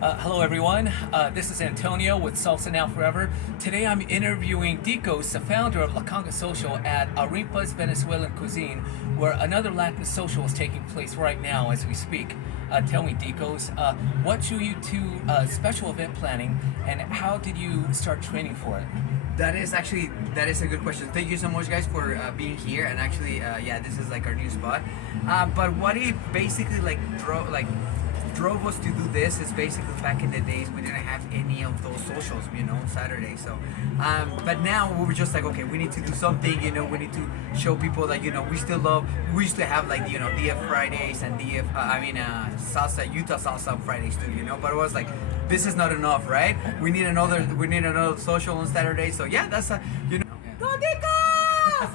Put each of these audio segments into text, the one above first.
Hello, everyone. This is Antonio with salsa.now.forever. Today I'm interviewing Dikos, the founder of Conga Social at Arepa's Venezuelan Cuisine, where another Latin social is taking place right now as we speak. Tell me, Dikos, what drew you to special event planning, and how did you start training for it? That is a good question. Thank you so much, guys, for being here. And actually, yeah, this is like our new spot. But what it basically drove us to do this is basically back in the days we didn't have any of those socials, Saturday. So, but now we were just like, okay, we need to do something. We need to show people that we still love. We used to have like DF Fridays and salsa Utah salsa Fridays too. But it was like, this is not enough, right? We need another social on Saturday. So yeah, that's Go Dikos!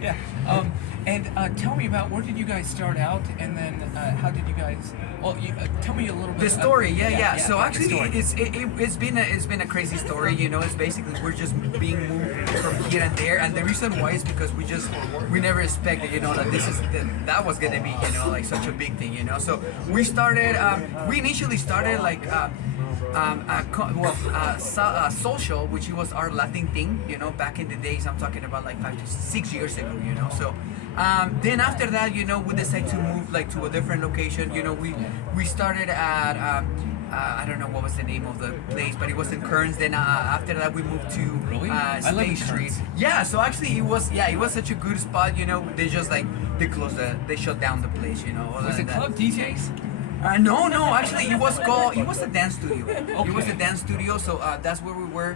Yeah. And tell me about where did you guys start out, and then how did you guys? Well, tell me a little bit. The story, yeah. So the actually, story. it's been a crazy story. It's basically we're just being moved from here and there, and the reason why is because we never expected, that was gonna be, like such a big thing, So we started. We initially started like. Social, which was our Latin thing, back in the days. I'm talking about like 5 to 6 years ago, So then after that, we decided to move like to a different location. We started at I don't know what was the name of the place, but it was in Kearns. Then after that, we moved to I love State Street. Kearns. Yeah, so actually it was such a good spot. They just like they shut down the place. Was it club DJs? No. Actually, it was a dance studio. Okay. It was a dance studio, so that's where we were.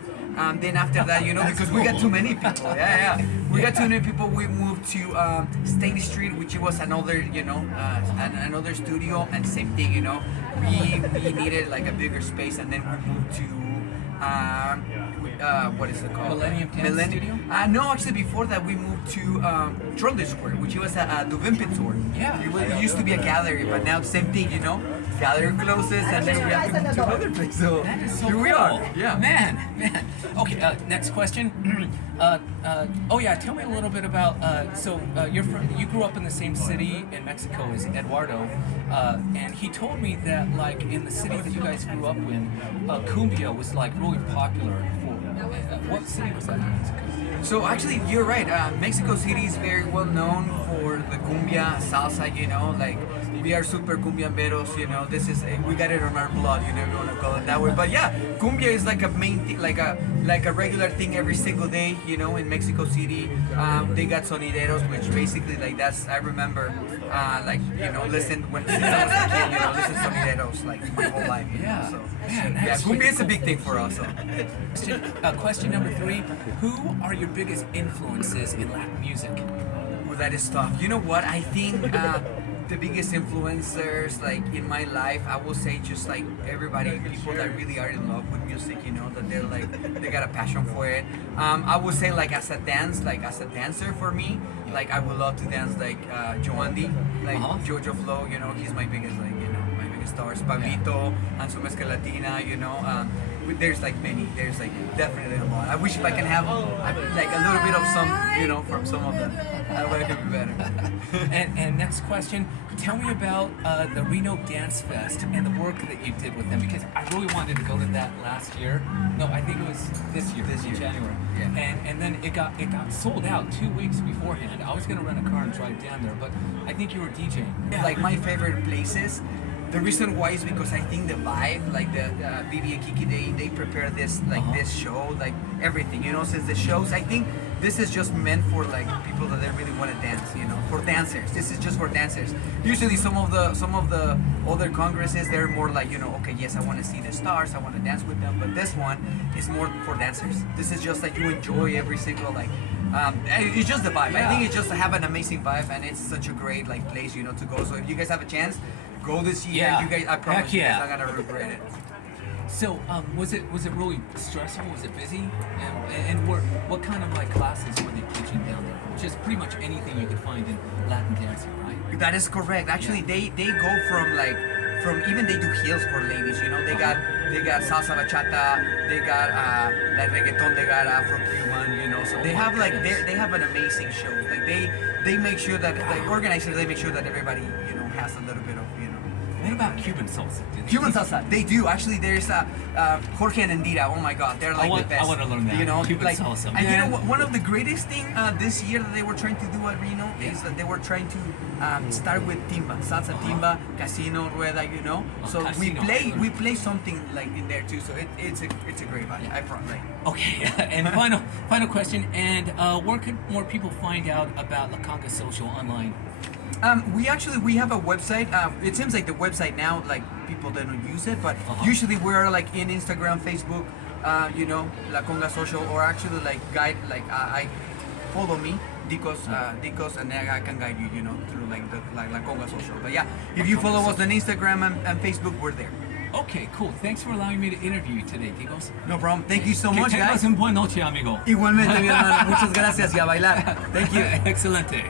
Then after that, because we got too many people. Yeah. We got too many people. We moved to State Street, which was another, another studio, and same thing. We needed like a bigger space, and then we moved to. What is it called? Millennium Studio? No, actually before that we moved to Trolde Square, which was a Duvin tour. Yeah. It used to be a gallery, but now same thing, Gallery closes, and then we have to move to another place. So That is so here we cool. are. Yeah. Man. Okay, next question. Oh yeah, tell me a little bit about. You grew up in the same city in Mexico as Eduardo, and he told me that like in the city that you guys grew up in, cumbia was like really popular. What city was that in Mexico? So actually, you're right. Mexico City is very well known for the cumbia, salsa. Like we are super cumbiamberos. This is we got it on our blood. If you want to call it that way. But yeah, cumbia is like a main thing, like a regular thing every single day. In Mexico City, they got sonideros, which basically like that's I remember, listen since I was a kid. Listen sonideros like my whole life. Yeah. So Man, yeah, that's cumbia is a big thing for us. So. Question number 3: Who are your biggest influences in Latin music? Well, that is tough. You know what? I think the biggest influencers, like in my life, I will say just like everybody, people that really are in love with music. That they're like they got a passion for it. I would say like as a dancer for me, like I would love to dance like Joandy, like Jojo Flo. He's my biggest my biggest stars. Pablito, Ansu Latina. There's like many. There's like definitely a lot. I wish if I can have like a little bit of some, from some of them. That way it could be better. And next question, tell me about the Reno Dance Fest and the work that you did with them, because I really wanted to go to that last year. No, I think it was this year, in January. Yeah. And then it got sold out 2 weeks beforehand. I was gonna rent a car and drive down there, but I think you were DJing. Like my favorite places. The reason why is because I think the vibe, like the Bibi and Kiki, they prepare this this show, like everything, since the shows. I think this is just meant for like people that they really want to dance, for dancers. This is just for dancers. Usually some of the other congresses, they're more like, okay, yes, I want to see the stars, I want to dance with them, but this one is more for dancers. This is just like you enjoy every single it's just the vibe. Yeah. I think it's just to have an amazing vibe, and it's such a great like place, to go. So if you guys have a chance, go this year. Yeah. You guys, I promise Heck you yeah. guys not gonna regret it. So, was it really stressful? Was it busy? And what kind of like classes were they teaching down there? Just pretty much anything you could find in Latin dancing, right? That is correct. Actually, they go from even they do heels for ladies. They got salsa bachata. They got like reggaeton. They got Afro Cuban. So they have like they have an amazing show. Like they make sure that the organizers, they make sure that everybody has a little bit of What about Cuban salsa? Do they Cuban teach- salsa, they do actually. There's Jorge and Andira. Oh my God, they're like want- the best. I wanna learn that. You know, Cuban like, salsa, and you man. know what? One of the greatest thing this year that they were trying to do at Reno is that they were trying to start with timba, salsa timba, casino rueda. You know, Oh, so casino. we play something like in there too. So it's a great vibe. I promise. Like, Okay, and final question. And where could more people find out about La Conga Social online? we have a website. It seems like the website now, like people don't use it, but usually we're like in Instagram, Facebook, you know, La Conga Social, or actually like guide, like I follow me, Dikos, and then I can guide you, you know, through like the La Conga Social. But yeah, if you follow us on Instagram and Facebook, we're there. Okay, cool. Thanks for allowing me to interview you today, Dikos. No problem. Thank you so Que much, tengas guys. una buena noche, amigo. Igualmente, mi hermano. Muchas gracias y a bailar. Thank you. Excelente.